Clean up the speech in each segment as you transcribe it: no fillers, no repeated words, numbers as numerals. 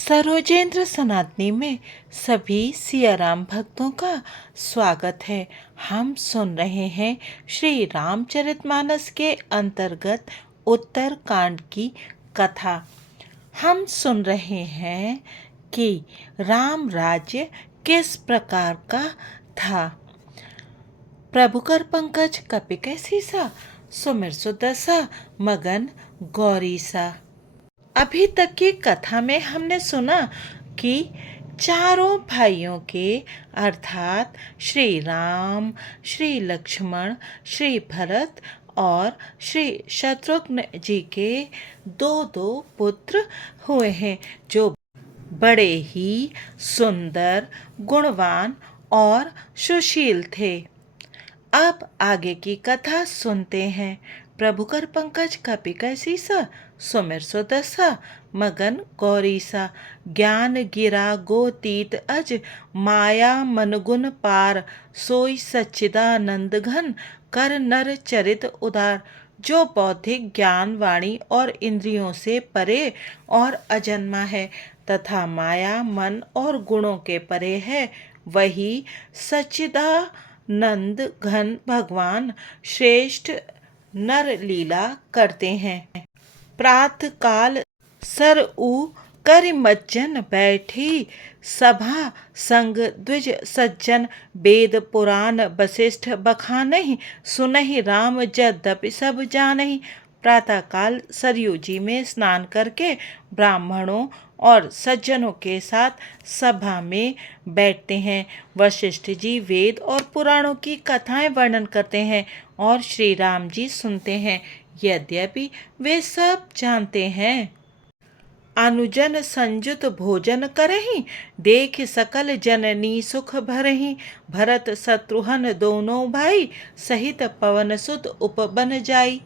सरोजेंद्र सनातनी में सभी सियाराम भक्तों का स्वागत है। हम सुन रहे हैं श्री रामचरितमानस के अंतर्गत उत्तर कांड की कथा। हम सुन रहे हैं कि राम राज्य किस प्रकार का था। प्रभु कर पंकज कपिकै सीसा, सुमिर सुदसा मगन गौरी सा। अभी तक की कथा में हमने सुना कि चारों भाइयों के अर्थात श्री राम, श्री लक्ष्मण, श्री भरत और श्री शत्रुघ्न जी के दो दो पुत्र हुए हैं जो बड़े ही सुंदर, गुणवान और सुशील थे। अब आगे की कथा सुनते हैं। प्रभु कर पंकज कपिकै सीसा, सुमिर सुदसा मगन गौरी सा। ज्ञान गिरा गोतीत अज, माया मन गुण पार। सोई सच्चिदानंद घन, कर नर चरित उदार। जो बौद्धिक ज्ञान वाणी और इंद्रियों से परे और अजन्मा है तथा माया मन और गुणों के परे है, वही सच्चिदानंद घन भगवान श्रेष्ठ नर लीला करते हैं। प्रातः काल सर उ कर मज्जन बैठी, सभा संग द्विज सज्जन। वेद पुराण वशिष्ठ बखानहि, सुनहि राम यद्यपि सब जानहि। प्रातः काल सरयू जी में स्नान करके ब्राह्मणों और सज्जनों के साथ सभा में बैठते हैं। वशिष्ठ जी वेद और पुराणों की कथाएं वर्णन करते हैं और श्री राम जी सुनते हैं, यद्यपि वे सब जानते हैं। अनुजन संजुत भोजन करहि, देख सकल जननी सुख भरहि। भरत शत्रुघ्न दोनों भाई, सहित पवन सुत उपबन जाई।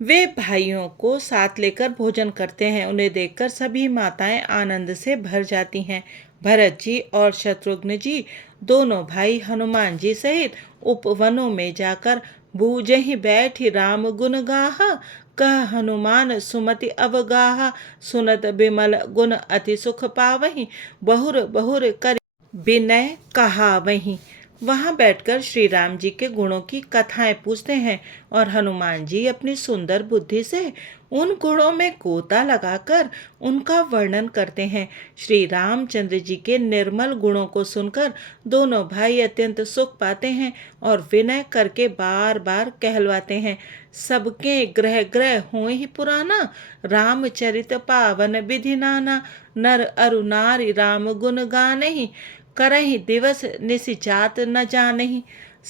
वे भाइयों को साथ लेकर भोजन करते हैं। उन्हें देखकर सभी माताएं आनंद से भर जाती हैं। भरत जी और शत्रुघ्न जी दोनों भाई हनुमान जी सहित उपवनों में जाकर बूझहि बैठि राम गुण गाहा। कह हनुमान सुमति अवगाहा, सुनत बिमल गुण अति सुख पावहि। बहुर बहुर कर विनय कहावहि। वहाँ बैठकर श्री राम जी के गुणों की कथाएं पूछते हैं और हनुमान जी अपनी सुंदर बुद्धि से उन गुणों में गोता लगाकर उनका वर्णन करते हैं। श्री रामचंद्र जी के निर्मल गुणों को सुनकर दोनों भाई अत्यंत सुख पाते हैं और विनय करके बार बार कहलवाते हैं, सबके ग्रह ग्रह हों ही पुराना। रामचरित पावन विधि नाना, नर अरु नारी राम गुण गानहि। करहि दिवस निशिचात न जानहि।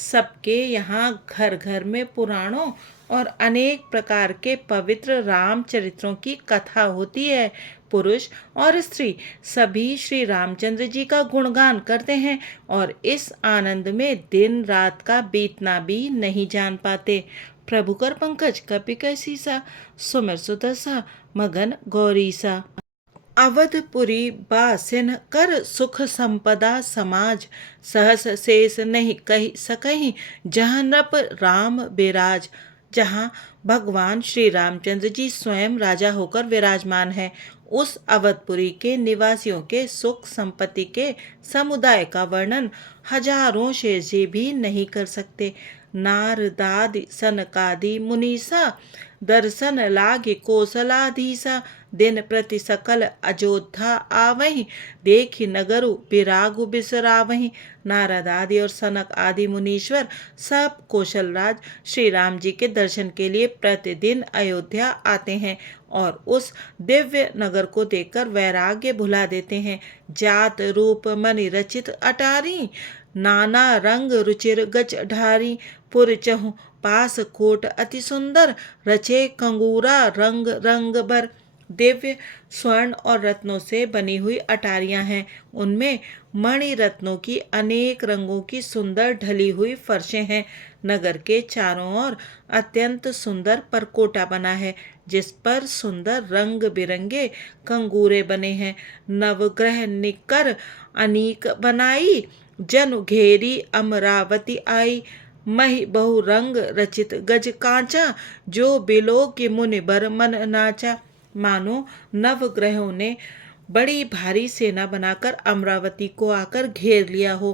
सबके यहाँ घर घर में पुराणों और अनेक प्रकार के पवित्र रामचरित्रों की कथा होती है। पुरुष और स्त्री सभी श्री रामचंद्र जी का गुणगान करते हैं और इस आनंद में दिन रात का बीतना भी नहीं जान पाते। प्रभु कर पंकज कपिकै सीसा, सुमिर सुदसा मगन गौरी सा। अवधपुरी बासिन कर सुख संपदा समाज। सहस शेष नहीं कही सकहीं, जहाँ नृप राम बिराज। जहाँ भगवान श्री रामचंद्र जी स्वयं राजा होकर विराजमान है, उस अवधपुरी के निवासियों के सुख संपत्ति के समुदाय का वर्णन हजारों शेष जी भी नहीं कर सकते। नारदादि सनकादि मुनीसा, दर्शन लागे कौशलाधीसा। दिन प्रति सकल अयोध्या आवहि, देखि नगरु विरागु बिसरावहि। नारद आदि और सनक आदि मुनीश्वर सब कौशलराज श्री राम जी के दर्शन के लिए प्रतिदिन अयोध्या आते हैं और उस दिव्य नगर को देखकर वैराग्य भुला देते हैं। जात रूप मणि रचित अटारी, नाना रंग रुचिर गज ढारी। पुर चहु पास कोट अति सुंदर, रचे कंगूरा रंग रंग भर। दिव्य स्वर्ण और रत्नों से बनी हुई अटारियां हैं, उनमें मणि रत्नों की अनेक रंगों की सुंदर ढली हुई फर्शें हैं। नगर के चारों ओर अत्यंत सुंदर परकोटा बना है, जिस पर सुंदर रंग बिरंगे कंगूरे बने हैं। नवग्रह निकर अनीक बनाई, जन घेरी अमरावती आई। मही बहु रंग रचित गज कांचा, जो बिलो के मुनि बर मन नाचा। मानो नवग्रहों ने बड़ी भारी सेना बनाकर अमरावती को आकर घेर लिया हो।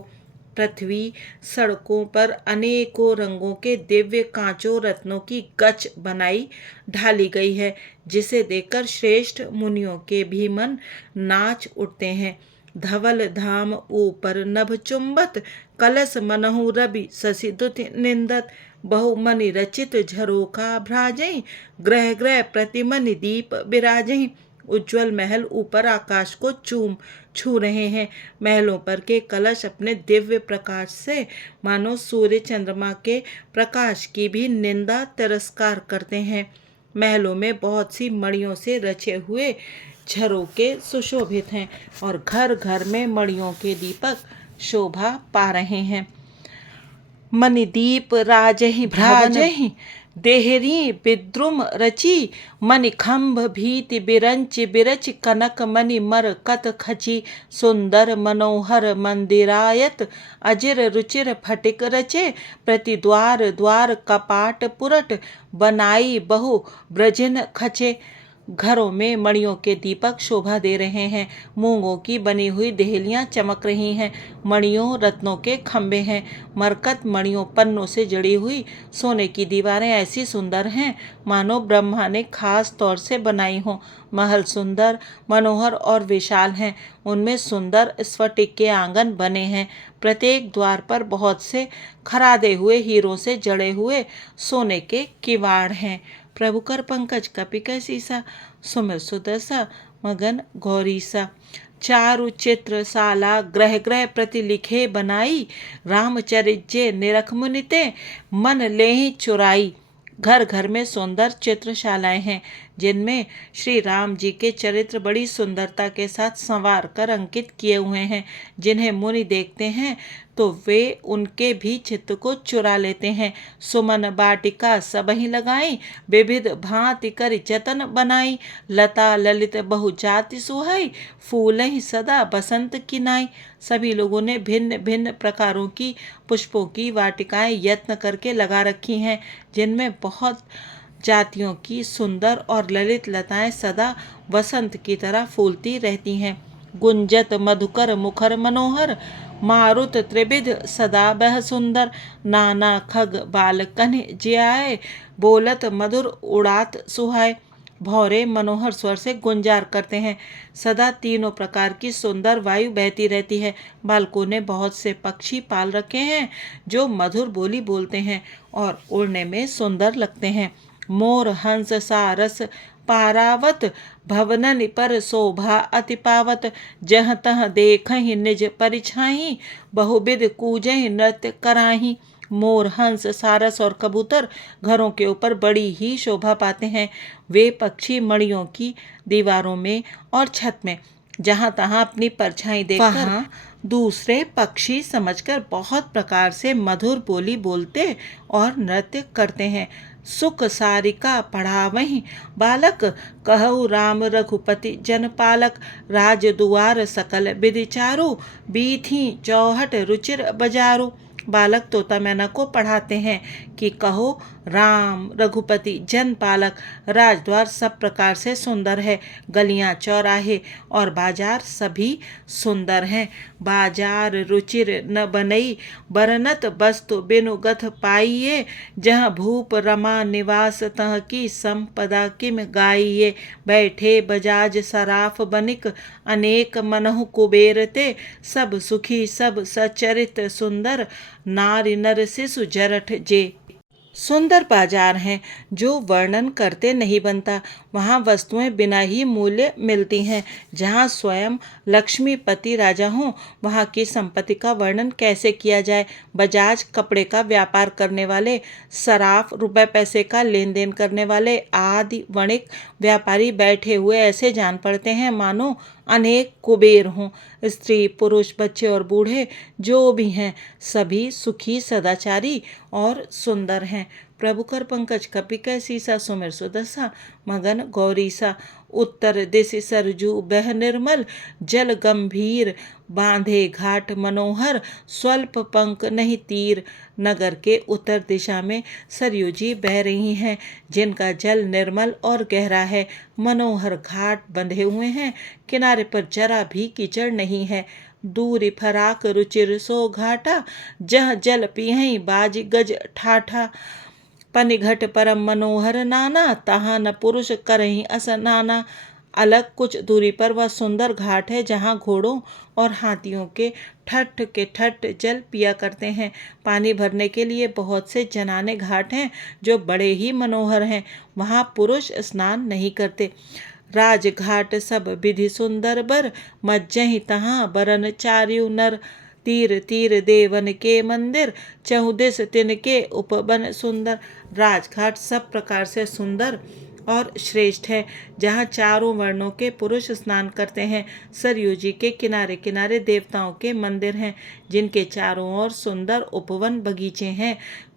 पृथ्वी सड़कों पर अनेकों रंगों के दिव्य कांचों रत्नों की गच बनाई ढाली गई है, जिसे देखकर श्रेष्ठ मुनियों के भी मन नाच उठते हैं। धवल धाम ऊपर नभ चुंबत, कलश मनहु रवि शशिदुत निंदत, बहुमनि रचित झरोखा भ्राजई, ग्रह ग्रह प्रतिमनि दीप बिराजई। उज्ज्वल महल ऊपर आकाश को छू रहे हैं। महलों पर के कलश अपने दिव्य प्रकाश से मानो सूर्य चंद्रमा के प्रकाश की भी निंदा तिरस्कार करते हैं। महलों में बहुत सी मणियों से रचे हुए झरोके सुशोभित हैं और घर घर में मणियों के दीपक शोभा पा रहे हैं। मणिदीप राजहि भ्राजहि, देहरी विद्रुम रची, मणिखंभ भीति बिरंच बिरच, कनक मणि मर कत खची, सुंदर मनोहर मंदिरायत, अजिर रुचिर फटिक रचे, प्रति द्वार द्वार कपाट पुरट, बनाई बहु ब्रजिन खचे। घरों में मणियों के दीपक शोभा दे रहे हैं। मूंगों की बनी हुई देहलियां चमक रही हैं। मणियों रत्नों के खंभे हैं। मरकत मणियों पन्नों से जड़ी हुई सोने की दीवारें ऐसी सुंदर हैं मानो ब्रह्मा ने खास तौर से बनाई हों। महल सुंदर, मनोहर और विशाल हैं। उनमें सुंदर स्फटिक के आंगन बने हैं। प्रत्येक द्वार पर बहुत से खरादे हुए हीरों से जड़े हुए सोने के किवाड़ हैं। प्रभु कर पंकज कपिक सीसा, सुमिर सुदर्शा मगन गौरीसा। चारु चित्र साला ग्रह ग्रह प्रति लिखे बनाई, रामचरिज्य निरख मुनिते, मन लेहि चुराई। घर घर में सुंदर चित्रशालाएं हैं, जिनमें श्री राम जी के चरित्र बड़ी सुंदरता के साथ संवार कर अंकित किए हुए हैं। जिन्हें मुनि देखते हैं तो वे उनके भी चित्त को चुरा लेते हैं। सुमन बाटिका सबहि लगाई, विविध भांति कर जतन बनाई, लता ललित बहु जाति सुहाई, फूलहि सदा बसंत की नाई। सभी लोगों ने भिन्न भिन्न प्रकारों की पुष्पों की वाटिकाएं यत्न करके लगा रखी हैं, जिनमें बहुत जातियों की सुंदर और ललित लताएं सदा वसंत की तरह फूलती रहती हैं। गुंजत मधुकर मुखर मनोहर, मारुत त्रिविध सदा बह सुंदर, नाना खग बाल कन्ह जियाए, बोलत मधुर उड़ात सुहाए। भौरे मनोहर स्वर से गुंजार करते हैं। सदा तीनों प्रकार की सुंदर वायु बहती रहती है। बालकों ने बहुत से पक्षी पाल रखे हैं जो मधुर बोली बोलते हैं और उड़ने में सुंदर लगते हैं। मोर हंस सारस पारावत, भवनन पर शोभा अति पावत, जह तह देखहि निज परिछाही, बहुविध कूजहि नृत्य कराही। मोर हंस सारस और कबूतर घरों के ऊपर बड़ी ही शोभा पाते हैं। वे पक्षी मणियों की दीवारों में और छत में जहाँ तहाँ अपनी परछाई देखकर दूसरे पक्षी समझकर बहुत प्रकार से मधुर बोली बोलते और नृत्य करते हैं। सुख सारिका पढ़ावहीं बालक, कहु राम रघुपति जन पालक, राज दुआर सकल विधि चारु, बीथी चौहट रुचिर बजारू। बालक तोता मैना को पढ़ाते हैं कि कहो राम रघुपति जन पालक। राजद्वार सब प्रकार से सुंदर है। गलियां चौराहे और बाजार सभी सुंदर हैं। बाजार रुचिर न बनई, बरनत वस्तु बिनु गथ पाइये, जहाँ भूप रमा निवास तह की संपदा किम गाइये। बैठे बजाज सराफ बनिक, अनेक मनहु कुबेर ते, सब सुखी सब सचरित सुंदर, नारी नर शिशु जरठ जे। सुंदर बाजार हैं जो वर्णन करते नहीं बनता। वहाँ वस्तुएं बिना ही मूल्य मिलती हैं। जहाँ स्वयं लक्ष्मीपति राजा हों वहाँ की संपत्ति का वर्णन कैसे किया जाए। बजाज कपड़े का व्यापार करने वाले, सराफ रुपए पैसे का लेन देन करने वाले आदि वणिक व्यापारी बैठे हुए ऐसे जान पड़ते हैं मानो अनेक कुबेर हों। स्त्री पुरुष बच्चे और बूढ़े जो भी हैं सभी सुखी सदाचारी और सुंदर हैं। प्रभु कर पंकज कपि कै सीसा सुमिर सुदशा मगन गौरीसा। उत्तर दिश सरजू बह निर्मल जल गंभीर बांधे घाट मनोहर स्वल्प पंख नहीं तीर। नगर के उत्तर दिशा में सरयू जी बह रही हैं जिनका जल निर्मल और गहरा है। मनोहर घाट बंधे हुए हैं, किनारे पर जरा भी कीचड़ नहीं है। दूरी फराक रुचिर सो घाटा जह जल पियहीं बाज गज ठाठा। पनिघट परम मनोहर नाना तहाँ न पुरुष करहीं असनाना। अलग कुछ दूरी पर वह सुंदर घाट है जहाँ घोड़ों और हाथियों के ठठ के ठठ जल पिया करते हैं। पानी भरने के लिए बहुत से जनाने घाट हैं जो बड़े ही मनोहर हैं। वहाँ पुरुष स्नान नहीं करते। राजघाट सब विधि सुंदर बर मज्जहि तहाँ बरन चार्यु नर। तीर तीर देवन के मंदिर चहुदिस तिनके उपवन सुंदर। राजघाट सब प्रकार से सुंदर और श्रेष्ठ है जहाँ चारों वर्णों के पुरुष स्नान करते हैं। सरयू जी के किनारे किनारे देवताओं के मंदिर हैं जिनके चारों ओर सुंदर उपवन बगीचे हैं।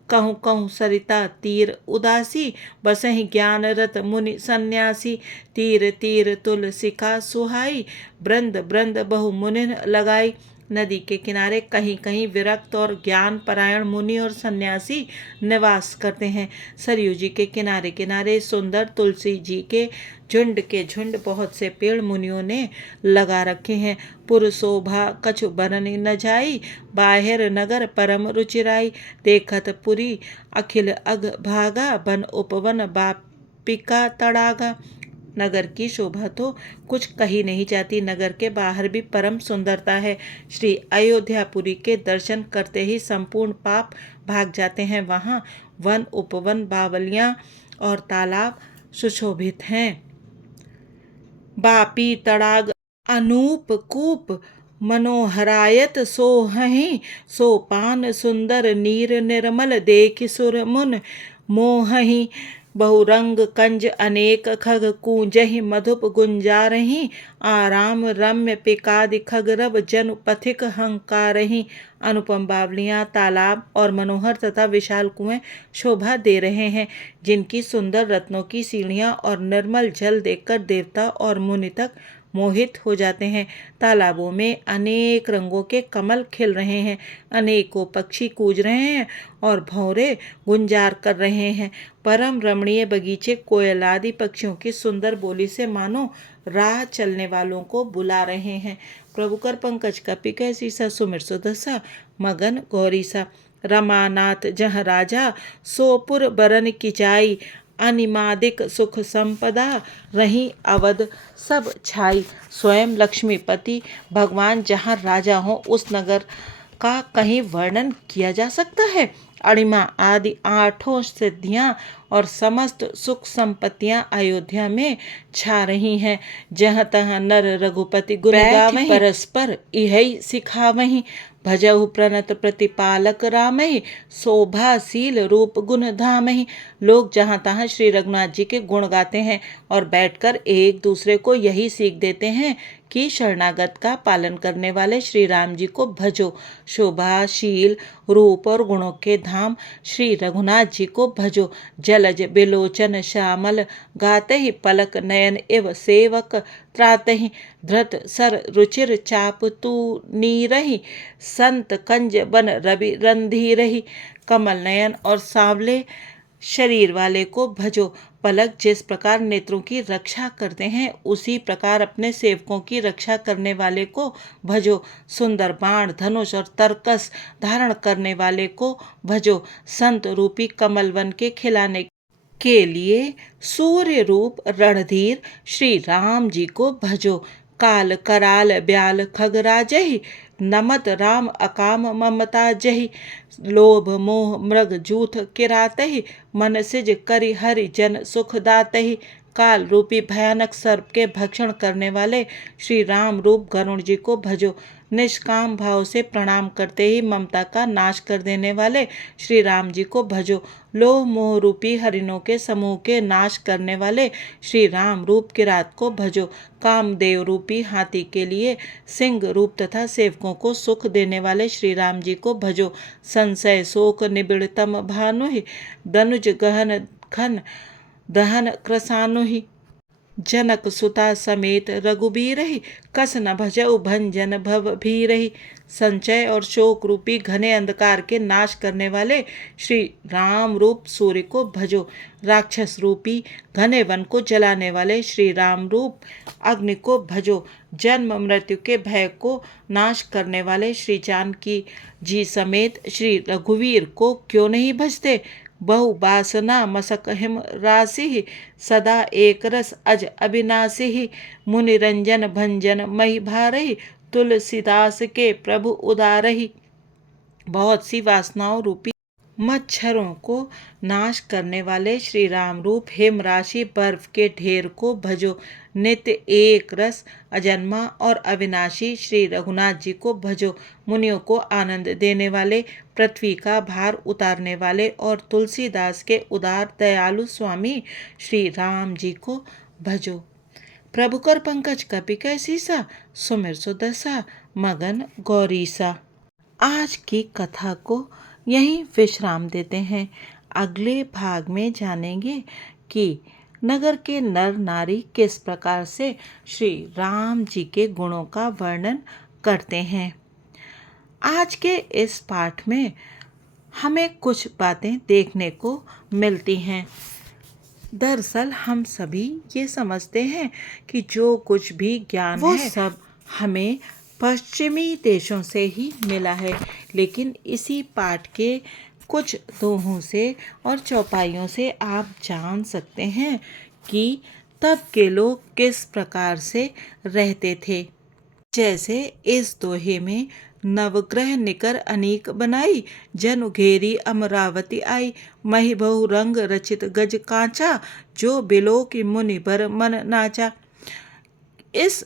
कहूँ कहूँ सरिता तीर उदासी बसहि ज्ञान रत मुनि सन्यासी। तीर तीर तुलसिका सुहाई ब्रंद ब्रंद बहु मुनिन लगाई। नदी के किनारे कहीं कहीं विरक्त और ज्ञान परायण मुनि और सन्यासी निवास करते हैं। सरयू जी के किनारे किनारे सुंदर तुलसी जी के झुंड बहुत से पेड़ मुनियों ने लगा रखे हैं। पुर शोभा कछु बरन न जाई बाहिर नगर परम रुचिराई। देखत पुरी अखिल अग भागा बन उपवन बापिका तड़ागा। नगर की शोभा तो कुछ कही नहीं जाती, नगर के बाहर भी परम सुंदरता है। श्री अयोध्यापुरी के दर्शन करते ही संपूर्ण पाप भाग जाते हैं। वहाँ वन उपवन बावलियाँ और तालाब सुशोभित हैं। बापी तड़ाग अनूप कूप मनोहरायत सोहहि सोपान सुंदर नीर निर्मल देख सुर मुन मोहहि। बहुरंग कंज अनेक खग कूंजहि मधुप गुंजारहि। आराम रम्य पिकादि खगरव जनु पथिक हंकारहि। अनुपम बावलियाँ तालाब और मनोहर तथा विशाल कुएं शोभा दे रहे हैं जिनकी सुंदर रत्नों की सीढ़ियाँ और निर्मल जल देखकर देवता और मुनि तक मोहित हो जाते हैं। तालाबों में अनेक रंगों के कमल खिल रहे हैं, अनेकों पक्षी कूज रहे हैं और भंवरे गुंजार कर रहे हैं। परम रमणीय बगीचे कोयल आदि पक्षियों की सुंदर बोली से मानो राह चलने वालों को बुला रहे हैं। प्रभु कर पंकज कपि कै सीसा सुमिर सुदशा मगन गौरीसा। रमानाथ जह राजा सोपुर बरन किचाई। अनिमादिक सुख संपदा रही अवध सब छाई। स्वयं लक्ष्मीपति भगवान जहाँ राजा हो उस नगर का कहीं वर्णन किया जा सकता है। अणिमा आदि 8 सिद्धियाँ और समस्त सुख संपत्तियां अयोध्या में छा रही हैं। जहाँ तहाँ नर रघुपति गुण गावहीं परस्पर इहै सिखावहीं। भजहु प्रणत प्रतिपालक रामहि शोभाशील रूप गुण धामहि। लोग जहाँ तहाँ श्री रघुनाथ जी के गुण गाते हैं और बैठकर एक दूसरे को यही सीख देते हैं कि शरणागत का पालन करने वाले श्री राम जी को भजो। शोभाशील रूप और गुणों के धाम श्री रघुनाथ जी को भजो। जलज बिलोचन श्यामल गाते ही पलक नयन एव सेवक त्राते ही। धृत सर रुचिर चाप तू नीरहि संत कंज बन रवि रंधीरहि। कमल नयन और सांवले शरीर वाले को भजो। पलक जिस प्रकार नेत्रों की रक्षा करते हैं उसी प्रकार अपने सेवकों की रक्षा करने वाले को भजो। सुंदर बाण धनुष और तरकस धारण करने वाले को भजो। संत रूपी कमलवन के खिलाने के लिए सूर्य रूप रणधीर श्री राम जी को भजो। काल कराल ब्याल खगराजहि नमत राम अकाम ममता जहि। लोभ मोह मृग जूथ किरातहि मन सिज करि हरि जन सुख दातहि। काल रूपी भयानक सर्प के भक्षण करने वाले श्री राम रूप गरुण जी को भजो। निष्काम भाव से प्रणाम करते ही ममता का नाश कर देने वाले श्री राम जी को भजो। लोभ मोह रूपी हरिणों के समूह के नाश करने वाले श्री राम रूप किरात को भजो। कामदेव रूपी हाथी के लिए सिंह रूप तथा सेवकों को सुख देने वाले श्री राम जी को भजो। संशय शोक निबिड़तम भानुहि दनुज गहन खन दहन कृसानुहि जनक सुता समेत रघुबीरहि कस न भजऊ भंजन भव भीरहि। संचय और शोक रूपी घने अंधकार के नाश करने वाले श्री राम रूप सूर्य को भजो। राक्षस रूपी घने वन को जलाने वाले श्री राम रूप अग्नि को भजो। जन्म मृत्यु के भय को नाश करने वाले श्री जानकी जी समेत श्री रघुवीर को क्यों नहीं भजते। बहु बासना मसक हिम राशि सदा एक रस अज अविनाशी मुनि रंजन भंजन मही भारही तुलसीदास के प्रभु उदारही। बहुत सी वासनाओं रूपी मच्छरों को नाश करने वाले श्री राम रूप हिम राशि बर्फ के ढेर को भजो। नित्य एक रस अजन्मा और अविनाशी श्री रघुनाथ जी को भजो। मुनियों को आनंद देने वाले पृथ्वी का भार उतारने वाले और तुलसीदास के उदार दयालु स्वामी श्री राम जी को भजो। प्रभु कर पंकज कपि कैसीसा सुमिर सुदशा मगन गौरीसा। आज की कथा को यहीं विश्राम देते हैं। अगले भाग में जानेंगे कि नगर के नर नारी किस प्रकार से श्री राम जी के गुणों का वर्णन करते हैं। आज के इस पाठ में हमें कुछ बातें देखने को मिलती हैं। दरअसल हम सभी ये समझते हैं कि जो कुछ भी ज्ञान वो है सब हमें पश्चिमी देशों से ही मिला है, लेकिन इसी पाठ के कुछ दोहों से और चौपाइयों से आप जान सकते हैं कि तब के लोग किस प्रकार से रहते थे। जैसे इस दोहे में नवग्रह निकर अनेक बनाई जन घेरी अमरावती आई मही बहु रंग रचित गज कांचा जो बिलो की मुनि भर मन नाचा। इस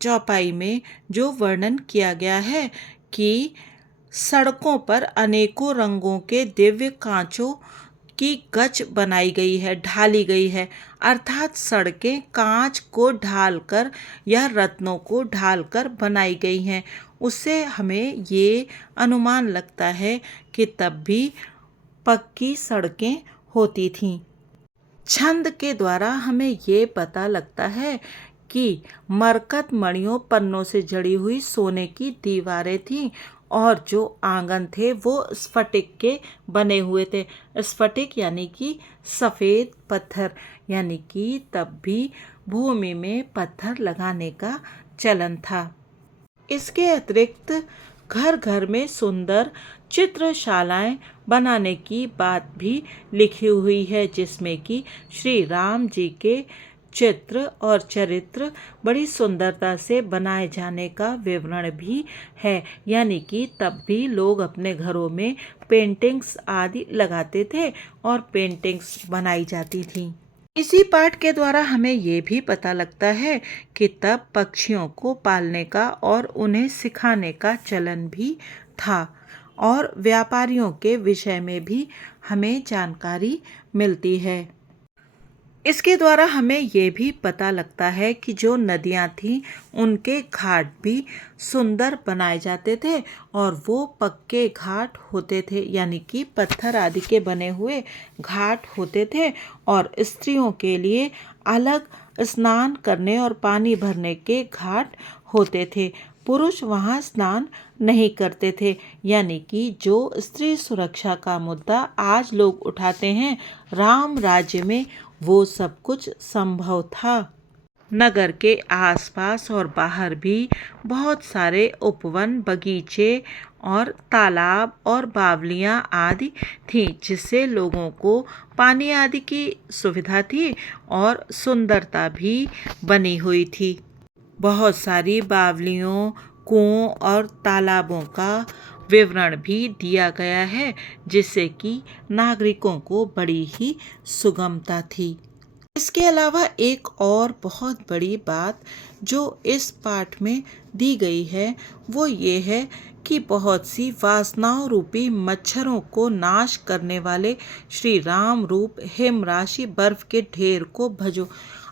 चौपाई में जो वर्णन किया गया है कि सड़कों पर अनेकों रंगों के दिव्य कांचों की गच बनाई गई है, ढाली गई है, अर्थात सड़कें कांच को ढालकर या रत्नों को ढालकर बनाई गई हैं। उससे हमें ये अनुमान लगता है कि तब भी पक्की सड़कें होती थीं। छंद के द्वारा हमें ये पता लगता है कि मरकत मणियों पन्नों से जड़ी हुई सोने की दीवारें थीं और जो आंगन थे वो स्फटिक के बने हुए थे। स्फटिक यानी कि सफ़ेद पत्थर, यानी कि तब भी भूमि में पत्थर लगाने का चलन था। इसके अतिरिक्त घर घर में सुंदर चित्रशालाएं बनाने की बात भी लिखी हुई है, जिसमें कि श्री राम जी के चित्र और चरित्र बड़ी सुंदरता से बनाए जाने का विवरण भी है। यानी कि तब भी लोग अपने घरों में पेंटिंग्स आदि लगाते थे और पेंटिंग्स बनाई जाती थी। इसी पाठ के द्वारा हमें ये भी पता लगता है कि तब पक्षियों को पालने का और उन्हें सिखाने का चलन भी था और व्यापारियों के विषय में भी हमें जानकारी मिलती है। इसके द्वारा हमें ये भी पता लगता है कि जो नदियाँ थीं उनके घाट भी सुंदर बनाए जाते थे और वो पक्के घाट होते थे, यानी कि पत्थर आदि के बने हुए घाट होते थे और स्त्रियों के लिए अलग स्नान करने और पानी भरने के घाट होते थे। पुरुष वहाँ स्नान नहीं करते थे, यानी कि जो स्त्री सुरक्षा का मुद्दा आज लोग उठाते हैं, राम राज्य में वो सब कुछ संभव था। नगर के आसपास और बाहर भी बहुत सारे उपवन, बगीचे और तालाब और बावलियाँ आदि थीं, जिससे लोगों को पानी आदि की सुविधा थी और सुंदरता भी बनी हुई थी। बहुत सारी बावलियों, कुओं और तालाबों का विवरण भी दिया गया है, जिससे कि नागरिकों को बड़ी ही सुगमता थी। इसके अलावा एक और बहुत बड़ी बात जो इस पाठ में दी गई है वो ये है कि बहुत सी वासनाओं रूपी मच्छरों को नाश करने वाले श्री राम रूप हिम राशि बर्फ के ढेर को भजो।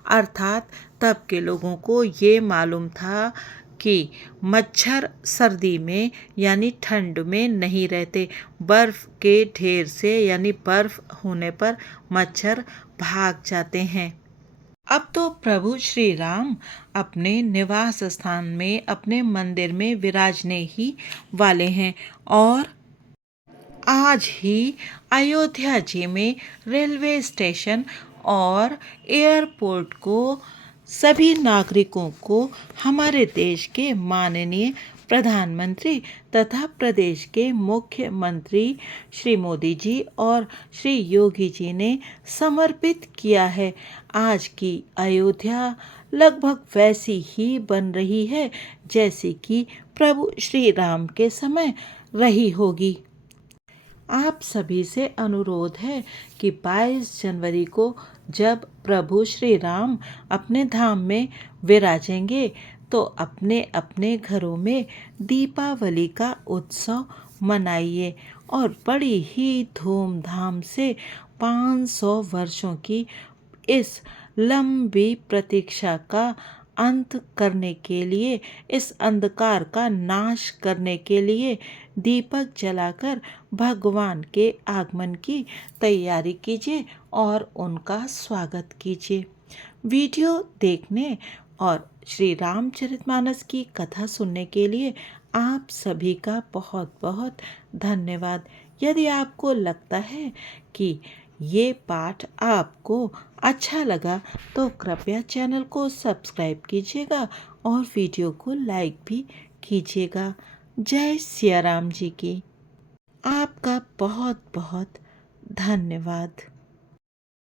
अर्थात तब के लोगों को ये मालूम था कि मच्छर सर्दी में यानी ठंड में नहीं रहते, बर्फ के ढेर से यानी बर्फ होने पर मच्छर भाग जाते हैं। अब तो प्रभु श्री राम अपने निवास स्थान में अपने मंदिर में विराजने ही वाले हैं और आज ही अयोध्या जी में रेलवे स्टेशन और एयरपोर्ट को सभी नागरिकों को हमारे देश के माननीय प्रधानमंत्री तथा प्रदेश के मुख्यमंत्री श्री मोदी जी और श्री योगी जी ने समर्पित किया है। आज की अयोध्या लगभग वैसी ही बन रही है जैसी कि प्रभु श्री राम के समय रही होगी। आप सभी से अनुरोध है कि 22 जनवरी को जब प्रभु श्री राम अपने धाम में विराजेंगे तो अपने अपने घरों में दीपावली का उत्सव मनाइए और बड़ी ही धूमधाम से 500 वर्षों की इस लंबी प्रतीक्षा का अंत करने के लिए, इस अंधकार का नाश करने के लिए दीपक जलाकर भगवान के आगमन की तैयारी कीजिए और उनका स्वागत कीजिए। वीडियो देखने और श्री रामचरितमानस की कथा सुनने के लिए आप सभी का बहुत बहुत धन्यवाद। यदि आपको लगता है कि ये पाठ आपको अच्छा लगा तो कृपया चैनल को सब्सक्राइब कीजिएगा और वीडियो को लाइक भी कीजिएगा। जय सिया राम जी की। आपका बहुत बहुत धन्यवाद।